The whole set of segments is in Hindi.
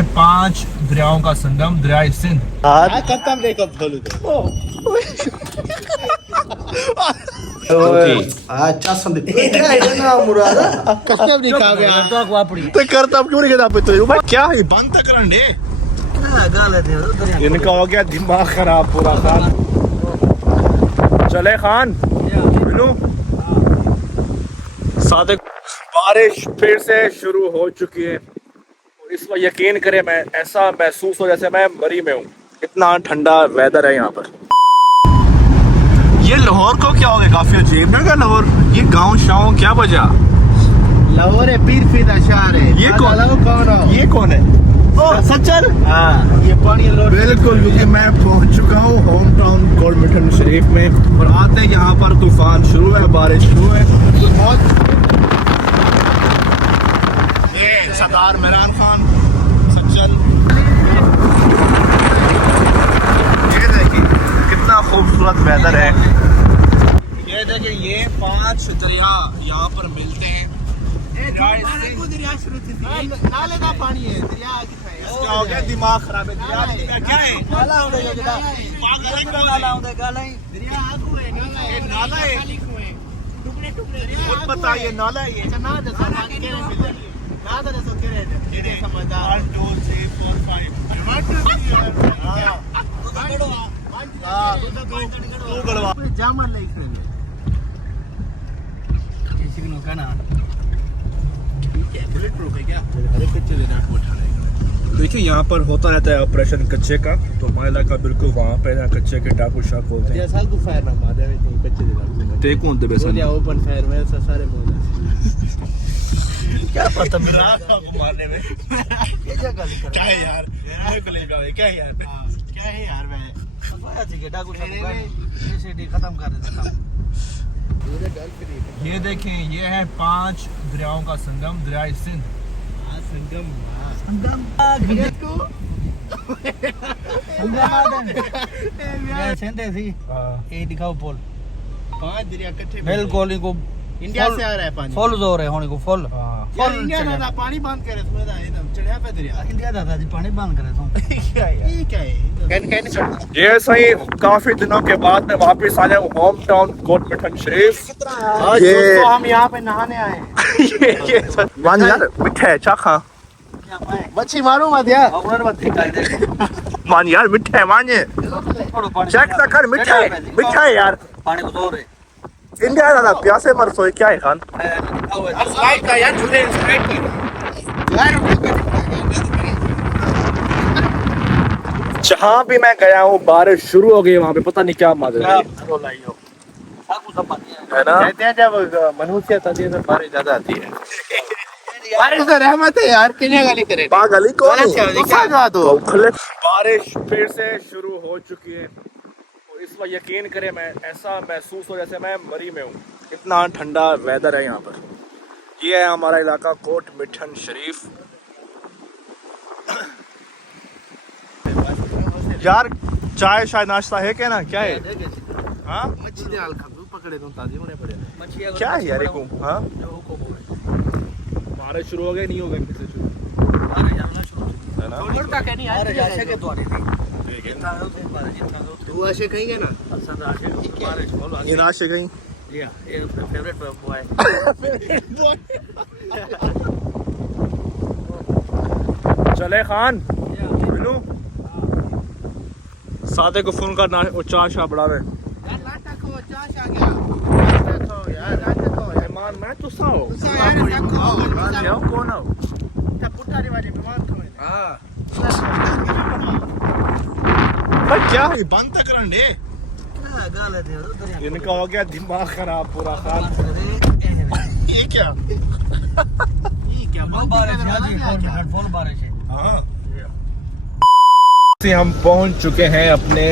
है 5 दरियाओं का संगम, दरिया सिंध। अच्छा समझ ना मुरादा करतब क्यों नहीं कहता तो भाई क्या है बंद तक रंडे इनका हो गया दिमाग खराब पूरा खान। चले खान बिनू सादिक। बारिश फिर से शुरू हो चुकी है और इस वक्त यकीन करें मैं ऐसा महसूस हो जैसे मैं मरी में हूँ, इतना ठंडा वेदर है यहाँ पर। ये लाहौर को क्या हो गया, काफी अजीब ना लाहौर, ये गांव शाव क्या वजह। लाहौर है पीर फिदा शहर है। ये कौन है सच्चर। हाँ ये पानी बिल्कुल, क्योंकि मैं पहुंच चुका हूँ होम टाउन कोट मिठन शरीफ में और आते यहाँ पर तूफान शुरू है, बारिश शुरू है। ये सरदार इमरान खान सच्चर, ये देखिए कितना खूबसूरत वेदर है। ये देखिए ये 5 दरिया यहाँ पर मिलते हैं। नाले का पानी है, दरिया क्या हो गया, दिमाग खराब है। दरिया क्या है, नाला है, टुकड़े टुकड़े पता ये नाला है। ये समझदार 1 2 3 4 5 जामर लिखे बुलेट प्रूफ है क्या? देखिए यहाँ पर होता रहता है ऑपरेशन कच्चे का, तो हमारा इलाका बिल्कुल वहाँ पे ना कच्चे के डाकू शाक होते हैं। जैसा तू फायर ना मार दे तो कच्चे दे ते कौन दे बेसन या ओपन फायर में सारे मौज क्या पता मेरा आपको मारने में ये जगह लिख क्या है यार, मेरे को ले क्या है यार, क्या है यार मैं पता है कि डाकू शाक एसिडी खत्म कर देता हूं। ये देखें ये है 5 दरियाओं का संगम, दरिया सिंध। संगम सेंधे थी ये दिखाओ पोल 5 दरिया इकट्ठे बिल्कुल इनको इंडिया से आ रहा है पानी, फुल जोर है होने को फुल। फुल इंडिया दा पानी बंद करे इसमें दा एकदम चढ़िया पे दरिया इंडिया दा जी पानी बंद करे तो क्या है ये क्या है कैन चढ़ना। ये सही काफी दिनों के बाद मैं वापस आया हूँ होम टाउन कोट मिठन शरीफ। आज दोस्तों हम यहाँ पे नहाने आए हैं। ये मान यार मिठा है चाखा मच्छी मारो मत यार मान यार मिठा है मान ये चेक ना कर मिठा है यार पानी को जोर है इंडिया दादा प्यासे मर सोए क्या है खान। स्लाइड का यार झूले स्लाइड जहाँ भी मैं गया हूँ बारिश शुरू हो गई, वहाँ पे पता नहीं क्या मजा है ना। कहते हैं जब मनुष्य तभी में बारिश ज्यादा आती है। बारिश तो रहमत है यार, किन्हें गाली करे गली को दो। बारिश फिर से शुरू हो चुकी है और इस वक्त यकीन करें मैं ऐसा महसूस हो जैसे मैं मरी में हूँ, इतना ठंडा वेदर है यहाँ पर। ये है हमारा इलाका कोट मिठन शरीफ। यार चाय शायद नाश्ता है क्या ना, क्या है हाँ मच्छी दाल खाओ पकड़े तो ताजी होने पड़े क्या है यार को हाँ। बारिश शुरू हो गई नहीं हो गई किससे शुरू है ना। छोटा क्या नहीं यार आशा के द्वारे तू आशा कहीं है ना असल आशा ये नाशे गई ये उसका फेवरेट बॉय चले खान बिनू सादे को फोन करना वो चार शाह बढ़ा रहे यार नाटक हो चाश आ गया नाटक हो यार नाटक हो मेहमान मैं तो साओ कौन हो पुटारी वाली मेहमान को हां भाई क्या है बंद तक रंडे क्या गाल है दे इनका हो गया दिमाग खराब पूरा खान। ये क्या बारिश है हाँ हम पहुंच चुके हैं अपने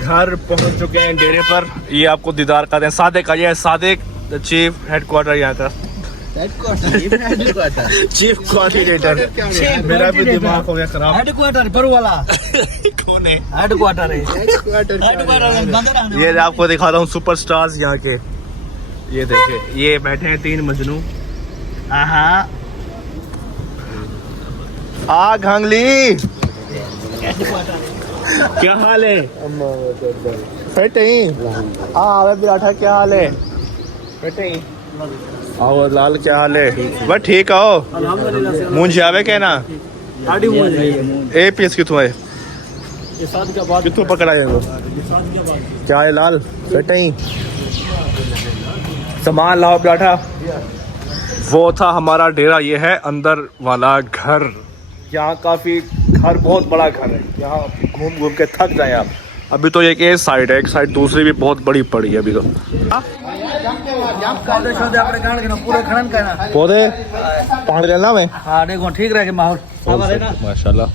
घर पहुंच चुके हैं डेरे पर। ये आपको दीदार करते हैं सादिक का, ये है सादिक द चीफ हेडक्वार्टर यहाँ का चीफ कोऑर्डिनेटर। मेरा भी दिमाग हो गया खराब। हेडक्वार्टर पर वाला कौन है हेडक्वार्टर है ये आपको दिखा रहा हूँ सुपरस्टार्स यहाँ के। ये देखिए ये बैठे हैं 3 मजनू। आ घांगली क्या हाल है फिट ही आवे बिराठा क्या हाल है फिट ही आओ लाल क्या हाल है बस ठीक आओ मूंझ आवे कहना ए पीस कितों है कितों पकड़ा है वो क्या है लाल फिट ही सामान लाओ बिराठा वो था हमारा डेरा ये है अंदर वाला घर यहाँ काफी घर बहुत बड़ा घर है यहाँ घूम घूम के थक जाए आप अभी तो एक साइड है एक साइड दूसरी भी बहुत बड़ी पड़ी है अभी तो पौधे पानी लेना में हाँ देखो ठीक रहे माहौल माशाल्लाह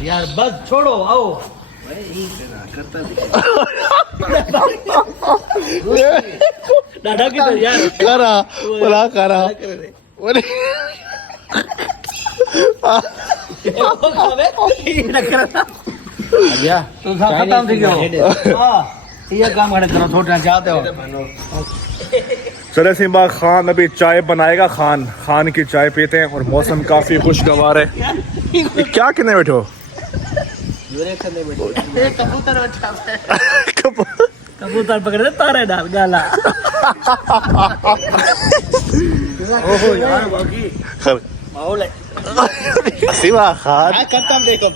यार बस छोड़ो आओ दादा की तो यार करा बोला करा तो खत्म थी गयो ये काम करे करो थोड़ा चाहते हो चले सिंबा खान अभी चाय बनाएगा खान की चाय पीते हैं और मौसम काफी खुशगवार है ये क्या करने बैठो कबूतर पकड़े तारे डाल गाला ओहो यार बाकी माहौल है सिवा खान खत्म देखो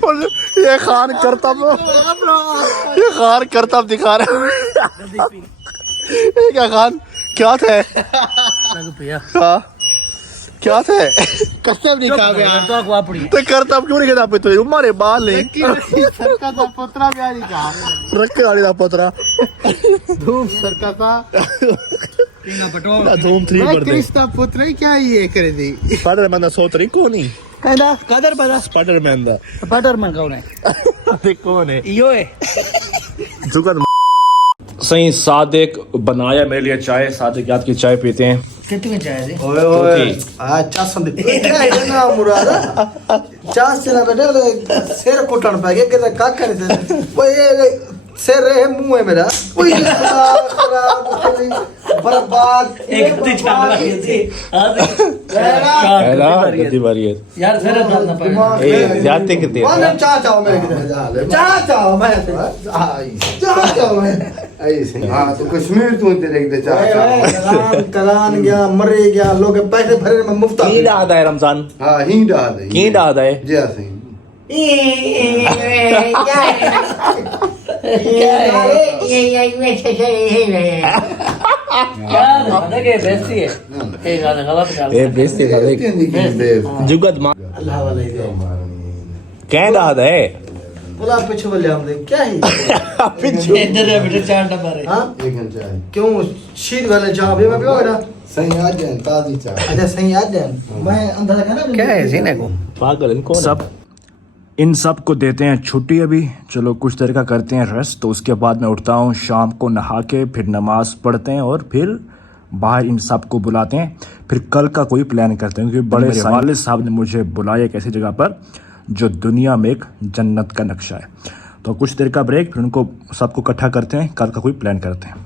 बोलू ये खान करतब दिखा रहे ये क्या खान क्या थे हाँ क्या थे कसम दिखा गया तो वापड़ी तो करतब क्यों नहीं कहता पे तो हमारे बाल ले सरका सा पुत्रा भी नहीं कहा रखे वाली दा पतरा धूम सरका सा तीना पटोल धूम 3 कर दे क्रिस्ता पुत्र ही क्या ये करे दी स्पाइडरमैन दा 100 तरीको नहीं कहना कादर पता स्पाइडरमैन दा स्पाइडरमैन कौन है अरे कौन है यो है जुगत सही सादिक बनाया मेरे लिए चाय सादिक याद की चाय पीते हैं कितनी चाय थी ओए ओए आ चास संदे क्या है ना मुरादा चास से ना बेटे सिर कुटन पे के का करे थे ओए सिर रहे मुंह है मेरा ओए बर्बाद एक तो चाल रही थी पहला गद्दी बारी है यार फिर डालना पड़ेगा ए जाते कितने वाले चाचा मेरे के चाचा मैं चाचा मैं ऐसे हां तो कश्मीर तू तेरे के चाचा करान गया मरे गया लोग पैसे भरे में मुफ्त की डादा है रमजान हां ही डादा है की डादा है जी सही ए बेइज्जती कर दे जुगत मां अल्लाह वाले क्या डादा है बोला पीछे बोले हम क्या ही पीछे इधर है बेटा चार डब्बा रे हां एक घंटा है क्यों शीत वाले चाय भी मैं पियोगा ना सही आ जाए ताजी चाय अच्छा सही आ जाए मैं अंदर का ना क्या है सीने को पागल इनको सब इन सब को देते हैं छुट्टी अभी चलो कुछ देर का करते हैं रेस्ट तो उसके बाद मैं उठता हूँ शाम को नहा के फिर नमाज पढ़ते हैं और फिर बाहर इन सब को बुलाते हैं फिर कल का कोई प्लान करते हैं क्योंकि बड़े वालिद साहब ने मुझे बुलाया एक ऐसी जगह पर जो दुनिया में एक जन्नत का नक्शा है तो कुछ देर का ब्रेक फिर उनको सबको इकट्ठा करते हैं कल का कोई प्लान करते हैं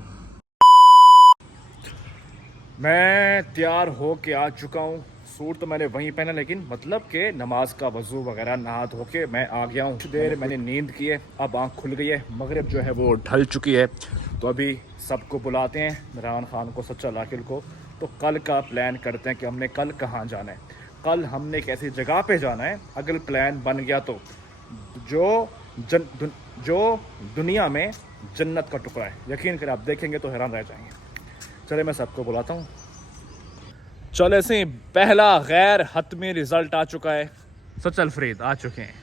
मैं तैयार हो के आ चुका हूँ सूट तो मैंने वहीं पहना लेकिन मतलब कि नमाज का वजू वगैरह नहा धो के मैं आ गया हूँ कुछ देर मैंने नींद की है अब आँख खुल गई है मगरिब जो है वो ढल चुकी है तो अभी सबको बुलाते हैं इमरान खान को सच्चा लाकिल को तो कल का प्लान करते हैं कि हमने कल कहाँ जाना है कल हमने एक ऐसी जगह पे जाना है अगर प्लान बन गया तो जो दुनिया में जन्नत का टुकड़ा है यकीन करें आप देखेंगे तो हैरान रह जाएंगे चले मैं सबको बुलाता हूँ चले से पहला गैर हतमी रिजल्ट आ चुका है सचल फरीद आ चुके हैं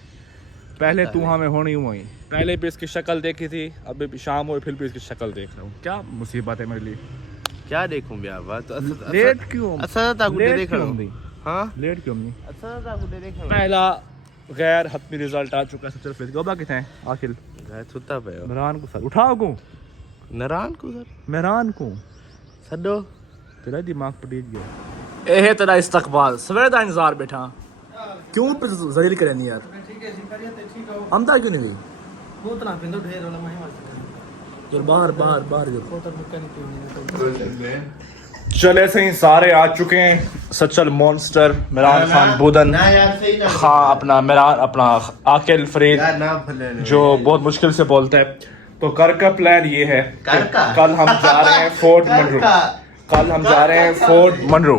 पहले तू हमें होनी हुई पहले भी इसकी शक्ल देखी थी अभी भी शाम हुई फिर भी इसकी शक्ल देख रहा हूँ क्या मुसीबत है मेरे लिए क्या देखूं ब्याह बात लेट क्यों अच्छा था गुड्डे देख रहा हूं हां लेट क्यों नहीं अच्छा था गुड्डे देख रहा हूं पहला गैर हतमी रिजल्ट आ चुका है सचल फरीद गोबा कितने हैं आखिर गाय सुता पे मेहरान को सर उठाओ को नारायण को सर मेहरान को छो तेरा दिमाग पटीज गया ए है तेरा इस्तकबाल सवेरे का इंतजार बैठा क्यों पे जलील करे नहीं यार ठीक है जी करिए तो ठीक हो हम क्यों नहीं गई बोतला पिंदो ढेर वाला मैं वास्ते यार बाहर बाहर बाहर जो बोतल मुक्का नहीं पीनी चले सही सारे आ चुके हैं सचल मॉन्स्टर मिरान खान बुदन ना यार सही ना हाँ अपना मिरान अपना आकिल फरीद यार ना भले जो बहुत मुश्किल से बोलता है तो कर का प्लान ये है कर का? कल हम जा रहे हैं फोर्ट मनरू का? कल हम जा रहे हैं फोर्ट मनरू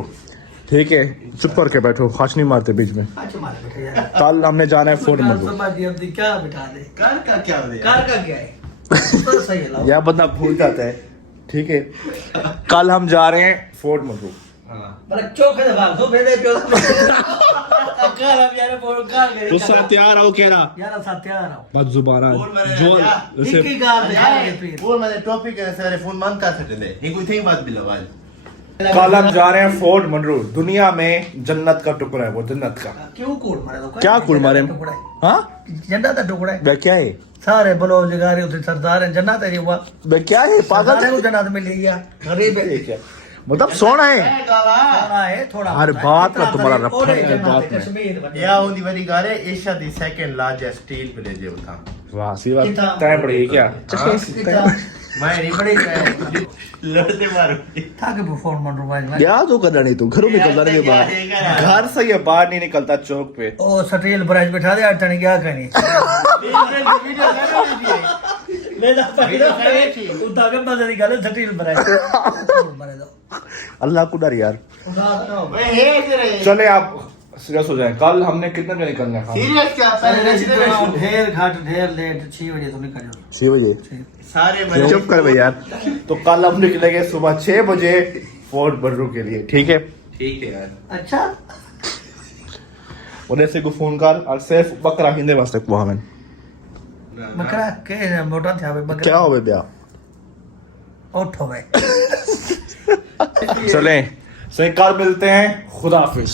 ठीक है चुप करके बैठो खाच नहीं मारते बीच में अच्छा मार बेटा यार कल हमने जाना है फोर्ट मनरू समझ दिया अब क्या बिठा दे कर का क्या हो कार का क्या है तो सही है लाओ यह बंदा भूल जाता है ठीक है कल हम जा रहे हैं फोर्ट मनरू मतलब चौक है भाग दो भेदे पे कार अब यार बोल कार तो तैयार हो कह रहा यार साथ तैयार आओ मत जुबाना बोल मेरे जो जा। जैसे एक ही कार दे यार फिर बोल मैंने टॉपिक है सारे फोन मान का सकते हैं ये कोई थी बात बिलो आज कल हम जा रहे हैं फोर्ट मनरू दुनिया में जन्नत का टुकड़ा है वो जन्नत का क्यों कूड़ मारे तो क्या कूड़ मारे हाँ झंडा का टुकड़ा है बे क्या है सारे बलोच जगारे उसे सरदार हैं जन्नत है ये हुआ बे क्या है पागल सरदार को जन्नत मिल गया गरीब है मतलब सोना है सोना है थोड़ा हर बात में तुम्हारा रफ्ता ओरे है, जन्नत बात है, में। कश्मीर बने। या उन्हीं वाली गारे Asia the second largest steel village है उठा वाह सी बात कितना? तय पड़ी क्या मैं नहीं बड़ी लड़ते मारो था कि फोन मन रुपए में क्या तो करना नहीं तू घरों निकलता नहीं बाहर घर से ये बाहर नहीं निकलता चौक पे ओ सटेल ब्राइज बैठा दे अटने क्या करनी ले जा उदा के मजे निकाले सटेल ब्राइज मरे दो अल्लाह को डर यार चले आप सीरियस हो जाए कल हमने कितने बजे निकलना है सीरियस क्या पहले ढेर घाट ढेर लेट 6 बजे तुम निकल जाओ 6 बजे सारे चुप कर भाई यार तो कल हम निकलेंगे सुबह 6 बजे फोर्ट मनरू के लिए ठीक है ठीक है यार अच्छा उन्हें से को फोन कर और सिर्फ बकरा हिंदे वास्ते को हमें बकरा के मोटा था बकरा क्या हो बे उठो भाई चलें सही कल मिलते हैं खुदा हाफिज